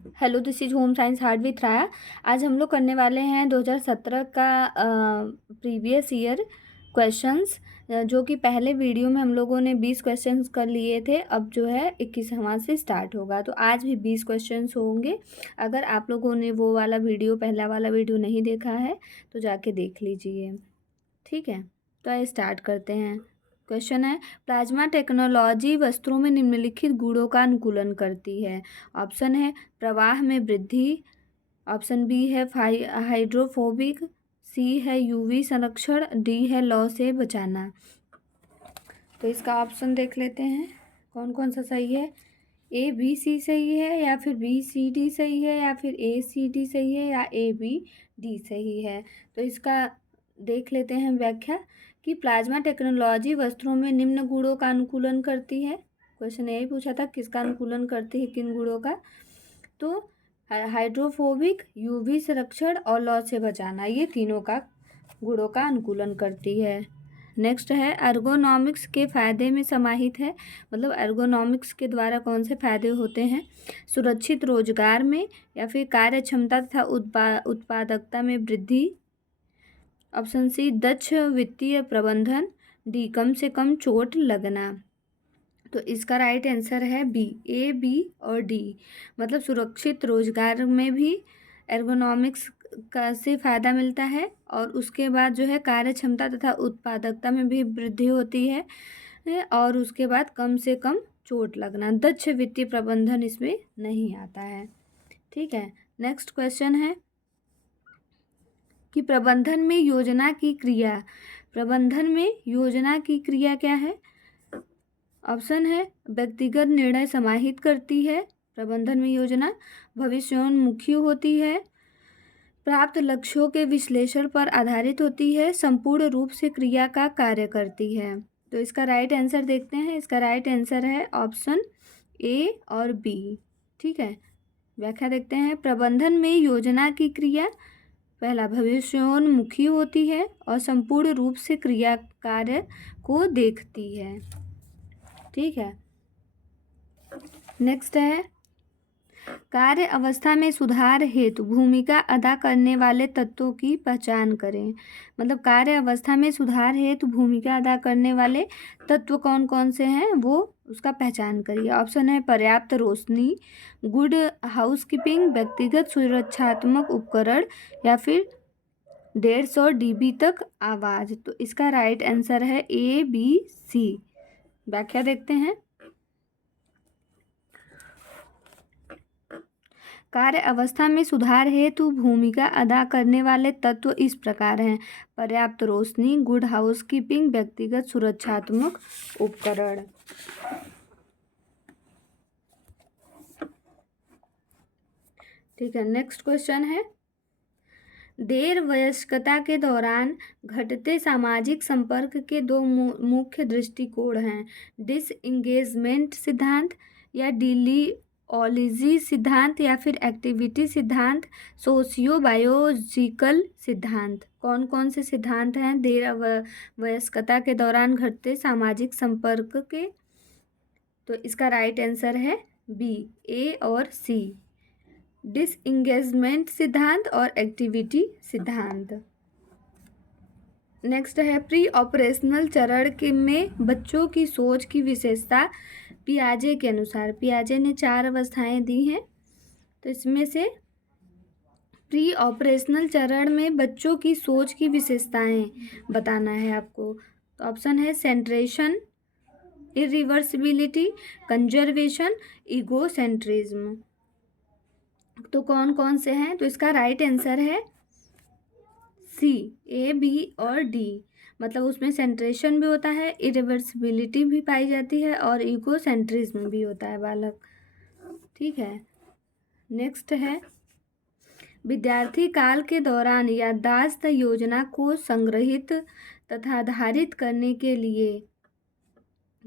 Hello, this is home science hard with राया। आज हम लोग करने वाले हैं 2017 का प्रीवियस ईयर क्वेश्चंस, जो कि पहले वीडियो में हम लोगों ने 20 क्वेश्चंस कर लिए थे। अब जो है 21वां से स्टार्ट होगा, तो आज भी 20 क्वेश्चंस होंगे। अगर आप लोगों ने वो वाला वीडियो, पहला वाला वीडियो नहीं देखा है तो जाके देख लीजिए, ठीक है। तो आइए स्टार्ट करते हैं। क्वेश्चन है, प्लाज्मा टेक्नोलॉजी वस्त्रों में निम्नलिखित गुणों का अनुकूलन करती है। ऑप्शन है प्रवाह में वृद्धि, ऑप्शन बी है हाइड्रोफोबिक, सी है यूवी संरक्षण, डी है लौ से बचाना। तो इसका ऑप्शन देख लेते हैं कौन कौन सा सही है। ए बी सी सही है, या फिर बी सी डी सही है, या फिर ए सी डी सही है, या ए बी डी सही है। तो इसका देख लेते हैं व्याख्या कि प्लाज्मा टेक्नोलॉजी वस्त्रों में निम्न गुणों का अनुकूलन करती है। क्वेश्चन यही पूछा था किसका अनुकूलन करती है, किन गुणों का। तो हाइड्रोफोबिक, यूवी संरक्षण और लौ से बचाना, ये तीनों का गुणों का अनुकूलन करती है। नेक्स्ट है एर्गोनॉमिक्स के फायदे में समाहित है, मतलब एर्गोनॉमिक्स के द्वारा कौन से फायदे होते हैं। सुरक्षित रोजगार में, या फिर कार्य क्षमता तथा उत्पादकता में वृद्धि, ऑप्शन सी दक्ष वित्तीय प्रबंधन, डी कम से कम चोट लगना। तो इसका राइट आंसर है बी, ए बी और डी। मतलब सुरक्षित रोजगार में भी एर्गोनॉमिक्स का से फ़ायदा मिलता है, और उसके बाद जो है कार्य क्षमता तथा उत्पादकता में भी वृद्धि होती है, और उसके बाद कम से कम चोट लगना। दक्ष वित्तीय प्रबंधन इसमें नहीं आता है, ठीक है। नेक्स्ट क्वेश्चन है कि प्रबंधन में योजना की क्रिया, प्रबंधन में योजना की क्रिया क्या है। ऑप्शन है व्यक्तिगत निर्णय समाहित करती है, प्रबंधन में योजना भविष्योन्मुखी होती है, प्राप्त लक्ष्यों के विश्लेषण पर आधारित होती है, संपूर्ण रूप से क्रिया का कार्य करती है। तो इसका राइट आंसर देखते हैं। इसका राइट आंसर है ऑप्शन ए और बी, ठीक है। व्याख्या देखते हैं। प्रबंधन में योजना की क्रिया पहला भविष्योन्मुखी होती है और संपूर्ण रूप से क्रिया कार्य को देखती है, ठीक है। नेक्स्ट है कार्य अवस्था में सुधार हेतु भूमिका अदा करने वाले तत्वों की पहचान करें। मतलब कार्य अवस्था में सुधार हेतु भूमिका अदा करने वाले तत्व कौन कौन से हैं, वो उसका पहचान करिए। ऑप्शन है पर्याप्त रोशनी, गुड हाउसकीपिंग, व्यक्तिगत सुरक्षात्मक उपकरण, या फिर 150 dB तक आवाज़। तो इसका राइट आंसर है ए बी सी। व्याख्या देखते हैं। कार्य अवस्था में सुधार हेतु भूमिका अदा करने वाले तत्व इस प्रकार हैं: पर्याप्त रोशनी, गुड हाउसकीपिंग, व्यक्तिगत सुरक्षात्मक उपकरण। ठीक है। नेक्स्ट क्वेश्चन है देर वयस्कता के दौरान घटते सामाजिक संपर्क के दो मुख्य दृष्टिकोण हैं: डिसएंगेजमेंट सिद्धांत या डिलीओलॉजी सिद्धांत, या फिर एक्टिविटी सिद्धांत, सोशियो बायोलॉजिकल सिद्धांत। कौन कौन से सिद्धांत हैं देर वयस्कता के दौरान घटते सामाजिक संपर्क के। तो इसका राइट आंसर है बी, ए और सी, डिसएंगेजमेंट सिद्धांत और एक्टिविटी सिद्धांत। नेक्स्ट है प्री ऑपरेशनल चरण के में बच्चों की सोच की विशेषता पियाजे के अनुसार। पियाजे ने 4 अवस्थाएं दी हैं, तो इसमें से प्री ऑपरेशनल चरण में बच्चों की सोच की विशेषताएं बताना है आपको। तो ऑप्शन है सेंट्रेशन, इरिवर्सिबिलिटी, कंजर्वेशन, ईगोसेंट्रिज्म। तो कौन कौन से हैं, तो इसका राइट आंसर है सी, ए बी और डी। मतलब उसमें सेंट्रेशन भी होता है, इरिवर्सिबिलिटी भी पाई जाती है, और ईगोसेंट्रिज्म भी होता है बालक, ठीक है। नेक्स्ट है विद्यार्थी काल के दौरान याददाश्त योजना को संग्रहित तथा आधारित करने के लिए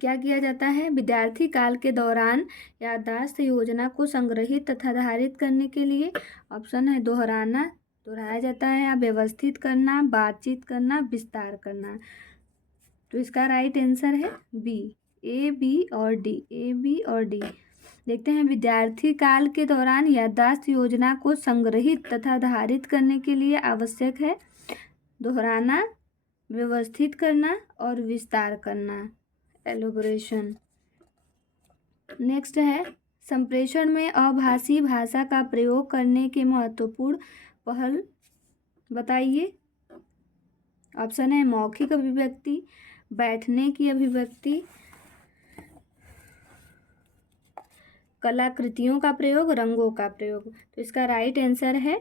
क्या किया जाता है। विद्यार्थी काल के दौरान याददाश्त योजना को संग्रहित तथा आधारित करने के लिए ऑप्शन है दोहराया जाता है, या व्यवस्थित करना, बातचीत करना, विस्तार करना। तो इसका राइट आंसर है बी, ए बी और डी, ए बी और डी। देखते हैं, विद्यार्थी काल के दौरान याददाश्त योजना को संग्रहित तथा धारित करने के लिए आवश्यक है दोहराना, व्यवस्थित करना और विस्तार करना, एलोबोरेशन। नेक्स्ट है, संप्रेषण में अभाषी भाषा का प्रयोग करने के महत्वपूर्ण पहल बताइए। ऑप्शन है मौखिक अभिव्यक्ति, बैठने की अभिव्यक्ति, कलाकृतियों का प्रयोग, रंगों का प्रयोग। तो इसका राइट आंसर है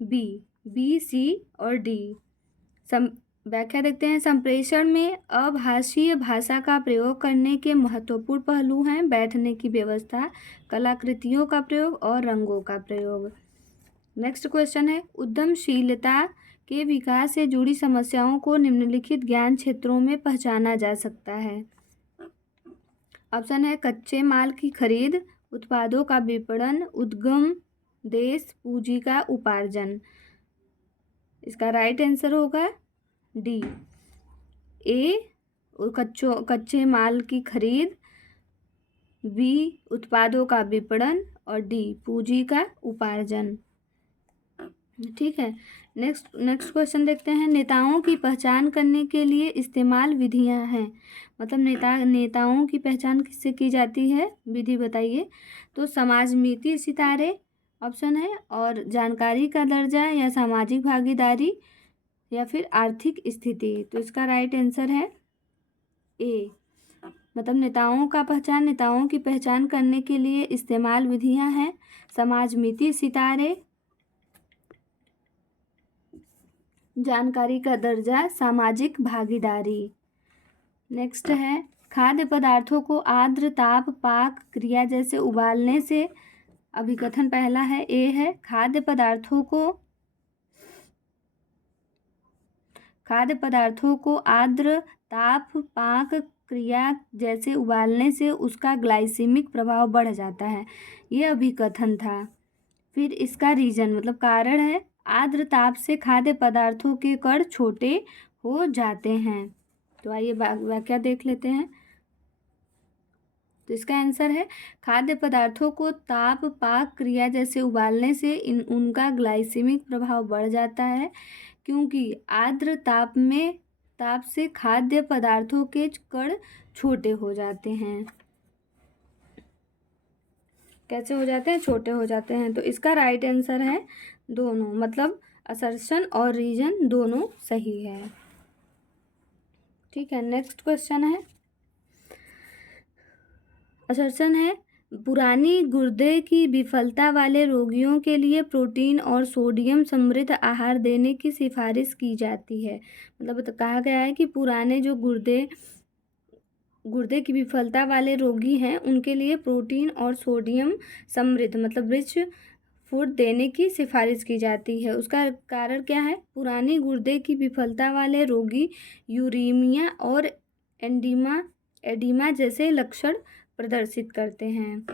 बी, सी और डी। व्याख्या देखते हैं, संप्रेषण में अभाषीय भाषा का प्रयोग करने के महत्वपूर्ण पहलू हैं बैठने की व्यवस्था, कलाकृतियों का प्रयोग और रंगों का प्रयोग। नेक्स्ट क्वेश्चन है, उद्यमशीलता के विकास से जुड़ी समस्याओं को निम्नलिखित ज्ञान क्षेत्रों में पहचाना जा सकता है। ऑप्शन है कच्चे माल की खरीद, उत्पादों का विपणन, उद्गम देश, पूंजी का उपार्जन। इसका राइट आंसर होगा डी, ए कच्चे माल की खरीद, बी उत्पादों का विपणन और डी पूंजी का उपार्जन। ठीक है, नेक्स्ट क्वेश्चन देखते हैं, नेताओं की पहचान करने के लिए इस्तेमाल विधियां हैं। मतलब नेताओं की पहचान किससे की जाती है, विधि बताइए। तो समाजमिति सितारे ऑप्शन है, और जानकारी का दर्जा या सामाजिक भागीदारी या फिर आर्थिक स्थिति। तो इसका राइट आंसर है ए, मतलब नेताओं की पहचान करने के लिए इस्तेमाल विधियां हैं समाजमिति सितारे, जानकारी का दर्जा, सामाजिक भागीदारी। नेक्स्ट है, खाद्य पदार्थों को आर्द्र ताप पाक क्रिया जैसे उबालने से, अभिकथन पहला है ए है, खाद्य पदार्थों को आर्द्र ताप पाक क्रिया जैसे उबालने से उसका ग्लाइसेमिक प्रभाव बढ़ जाता है, ये अभिकथन था। फिर इसका रीजन मतलब कारण है, आर्द्र ताप से खाद्य पदार्थों के कण छोटे हो जाते हैं। तो आइए व्याख्या देख लेते हैं। तो इसका आंसर है, खाद्य पदार्थों को ताप पाक क्रिया जैसे उबालने से उनका ग्लाइसेमिक प्रभाव बढ़ जाता है, क्योंकि आर्द्र ताप से खाद्य पदार्थों के कण छोटे हो जाते हैं। कैसे हो जाते हैं, छोटे हो जाते हैं। तो इसका राइट आंसर है दोनों, मतलब असर्शन और रीजन दोनों सही है। ठीक है, नेक्स्ट क्वेश्चन है, असर्शन है, पुरानी गुर्दे की विफलता वाले रोगियों के लिए प्रोटीन और सोडियम समृद्ध आहार देने की सिफारिश की जाती है। मतलब कहा गया है कि पुराने जो गुर्दे की विफलता वाले रोगी हैं उनके लिए प्रोटीन और सोडियम समृद्ध मतलब रिच फूड देने की सिफारिश की जाती है। उसका कारण क्या है, पुरानी गुर्दे की विफलता वाले रोगी यूरीमिया और एडिमा जैसे लक्षण प्रदर्शित करते हैं।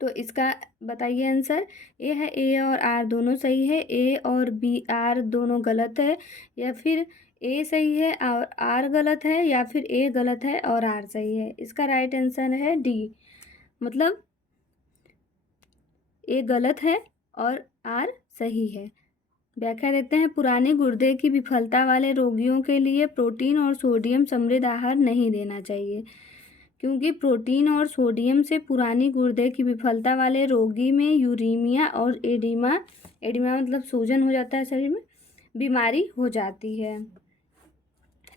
तो इसका बताइए आंसर। ए है, ए और आर दोनों सही है, ए और बी आर दोनों गलत है, या फिर ए सही है और आर गलत है, या फिर ए गलत है और आर सही है। इसका राइट आंसर है डी, मतलब ए गलत है और आर सही है। व्याख्या देखते हैं, पुराने गुर्दे की विफलता वाले रोगियों के लिए प्रोटीन और सोडियम समृद्ध आहार नहीं देना चाहिए, क्योंकि प्रोटीन और सोडियम से पुरानी गुर्दे की विफलता वाले रोगी में यूरीमिया और एडिमा मतलब सूजन हो जाता है शरीर में, बीमारी हो जाती है।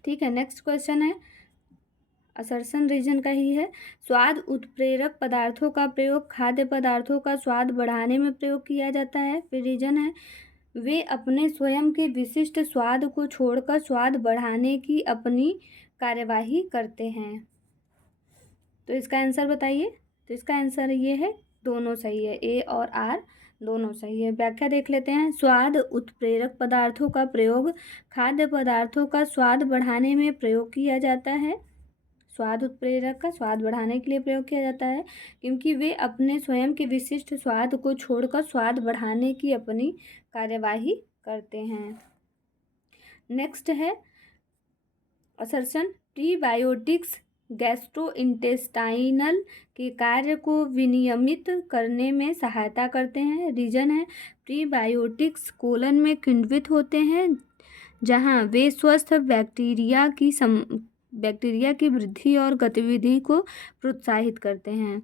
ठीक है, नेक्स्ट क्वेश्चन है, असर्शन रीजन का ही है, स्वाद उत्प्रेरक पदार्थों का प्रयोग खाद्य पदार्थों का स्वाद बढ़ाने में प्रयोग किया जाता है। फिर रीजन है, वे अपने स्वयं के विशिष्ट स्वाद को छोड़कर स्वाद बढ़ाने की अपनी कार्यवाही करते हैं। तो इसका आंसर बताइए। तो इसका आंसर ये है, दोनों सही है, ए और आर दोनों सही है। व्याख्या देख लेते हैं, स्वाद उत्प्रेरक पदार्थों का प्रयोग खाद्य पदार्थों का स्वाद बढ़ाने में प्रयोग किया जाता है। स्वाद उत्प्रेरक का स्वाद बढ़ाने के लिए प्रयोग किया जाता है, क्योंकि वे अपने स्वयं के विशिष्ट स्वाद को छोड़कर स्वाद बढ़ाने की अपनी कार्यवाही करते हैं। नेक्स्ट है असर्शन, प्रीबायोटिक्स गैस्ट्रोइंटेस्टाइनल के कार्य को विनियमित करने में सहायता करते हैं। रीजन है प्रीबायोटिक्स कोलन में किण्वित होते हैं जहां वे स्वस्थ बैक्टीरिया की वृद्धि और गतिविधि को प्रोत्साहित करते हैं।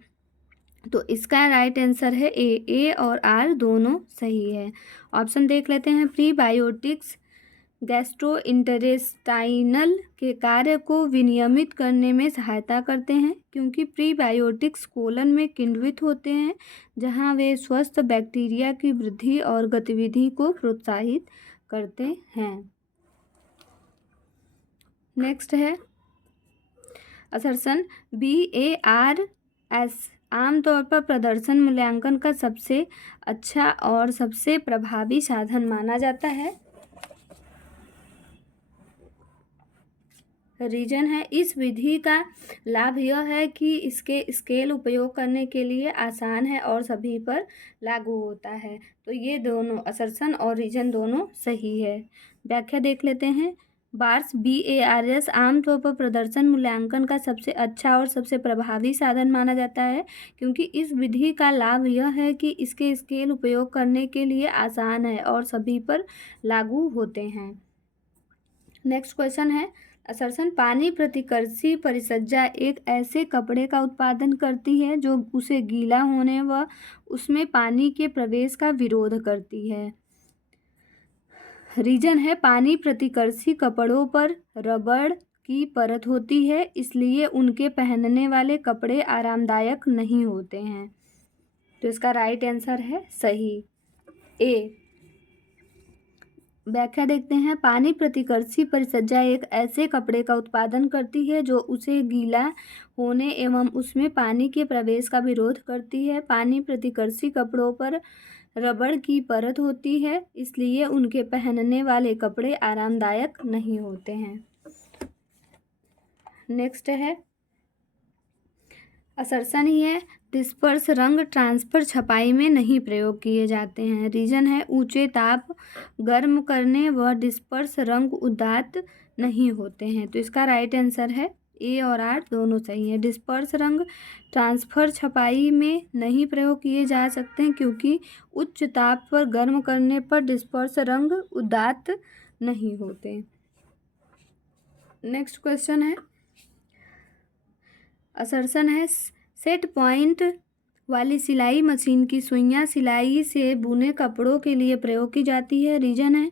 तो इसका राइट आंसर है ए और आर दोनों सही है। ऑप्शन देख लेते हैं। प्रीबायोटिक्स गैस्ट्रोइंटेस्टाइनल के कार्य को विनियमित करने में सहायता करते हैं क्योंकि प्रीबायोटिक्स कोलन में किण्वित होते हैं जहां वे स्वस्थ बैक्टीरिया की वृद्धि और गतिविधि को प्रोत्साहित करते हैं। नेक्स्ट है असर्शन BARS आमतौर पर प्रदर्शन मूल्यांकन का सबसे अच्छा और सबसे प्रभावी साधन माना जाता है। रीजन है इस विधि का लाभ यह है कि इसके स्केल उपयोग करने के लिए आसान है और सभी पर लागू होता है। तो ये दोनों असर्शन और रीजन दोनों सही है। व्याख्या देख लेते हैं। बार्स BARS आमतौर पर प्रदर्शन मूल्यांकन का सबसे अच्छा और सबसे प्रभावी साधन माना जाता है क्योंकि इस विधि का लाभ यह है कि इसके स्केल उपयोग करने के लिए आसान है और सभी पर लागू होते हैं। नेक्स्ट क्वेश्चन है असर्शन पानी प्रतिकर्षी परिसज्जा एक ऐसे कपड़े का उत्पादन करती है जो उसे गीला होने व उसमें पानी के प्रवेश का विरोध करती है। रीजन है पानी प्रतिकर्षी कपड़ों पर रबड़ की परत होती है इसलिए उनके पहनने वाले कपड़े आरामदायक नहीं होते हैं। तो इसका राइट आंसर है सही ए। व्याख्या देखते हैं। पानी प्रतिकर्षी परिसज्जा एक ऐसे कपड़े का उत्पादन करती है जो उसे गीला होने एवं उसमें पानी के प्रवेश का विरोध करती है। पानी प्रतिकर्षी कपड़ों पर रबड़ की परत होती है इसलिए उनके पहनने वाले कपड़े आरामदायक नहीं होते हैं। नेक्स्ट है असर्शन ही है डिस्पर्स रंग ट्रांसफर छपाई में नहीं प्रयोग किए जाते हैं। रीजन है ऊंचे ताप गर्म करने व डिस्पर्स रंग उदात्त नहीं होते हैं। तो इसका राइट आंसर है ए और आर दोनों सही है। डिस्पर्स रंग ट्रांसफर छपाई में नहीं प्रयोग किए जा सकते हैं क्योंकि उच्च ताप पर गर्म करने पर डिस्पर्स रंग उदात्त नहीं होते। नेक्स्ट क्वेश्चन है असर्शन है सेट पॉइंट वाली सिलाई मशीन की सुइयां सिलाई से बुने कपड़ों के लिए प्रयोग की जाती है। रीजन है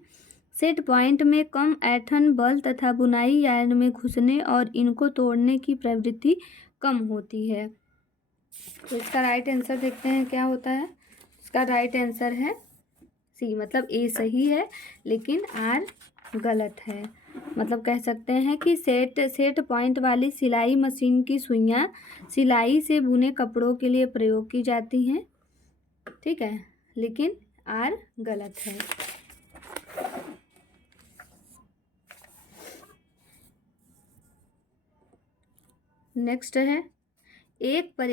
सेट पॉइंट में कम ऐंठन बल तथा बुनाई यार्न में घुसने और इनको तोड़ने की प्रवृत्ति कम होती है। तो इसका राइट आंसर देखते हैं क्या होता है। इसका राइट आंसर है सी, मतलब ए सही है लेकिन आर गलत है। मतलब कह सकते हैं कि सेट पॉइंट वाली सिलाई मशीन की सुइयां सिलाई से बुने कपड़ों के लिए प्रयोग की जाती हैं, ठीक है, लेकिन आर गलत है। नेक्स्ट है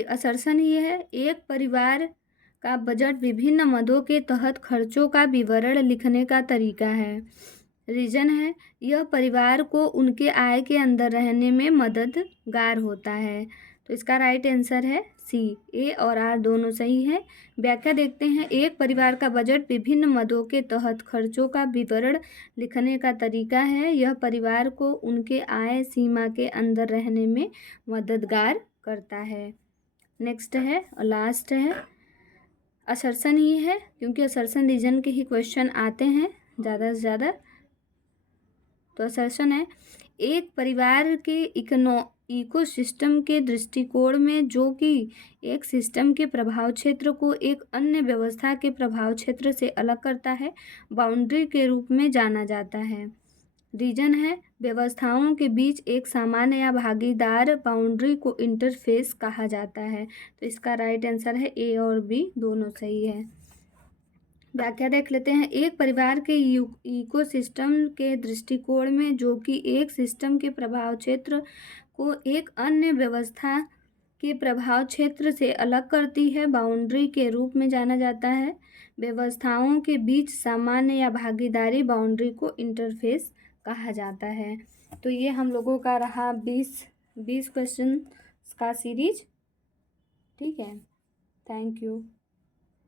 असर्शन ये है एक परिवार का बजट विभिन्न मदों के तहत खर्चों का विवरण लिखने का तरीका है। रीजन है यह परिवार को उनके आय के अंदर रहने में मददगार होता है। तो इसका राइट आंसर है सी। ए और आर दोनों सही है। व्याख्या देखते हैं। एक परिवार का बजट विभिन्न मदों के तहत खर्चों का विवरण लिखने का तरीका है। यह परिवार को उनके आय सीमा के अंदर रहने में मददगार करता है। नेक्स्ट है और लास्ट है असर्शन ही है क्योंकि असर्शन रीजन के ही क्वेश्चन आते हैं ज़्यादा से ज़्यादा। तो असर्शन है एक परिवार के इकोसिस्टम के दृष्टिकोण में जो कि एक सिस्टम के प्रभाव क्षेत्र को एक अन्य व्यवस्था के प्रभाव क्षेत्र से अलग करता है बाउंड्री के रूप में जाना जाता है। रीजन है व्यवस्थाओं के बीच एक सामान्य या भागीदार बाउंड्री को इंटरफेस कहा जाता है। तो इसका राइट आंसर है ए और बी दोनों सही है। व्याख्या देख लेते हैं। एक परिवार के इकोसिस्टम के दृष्टिकोण में जो कि एक सिस्टम के प्रभाव क्षेत्र को एक अन्य व्यवस्था के प्रभाव क्षेत्र से अलग करती है बाउंड्री के रूप में जाना जाता है। व्यवस्थाओं के बीच सामान्य या भागीदारी बाउंड्री को इंटरफेस कहा जाता है। तो ये हम लोगों का रहा 20 20 क्वेश्चन का सीरीज। ठीक है, थैंक यू।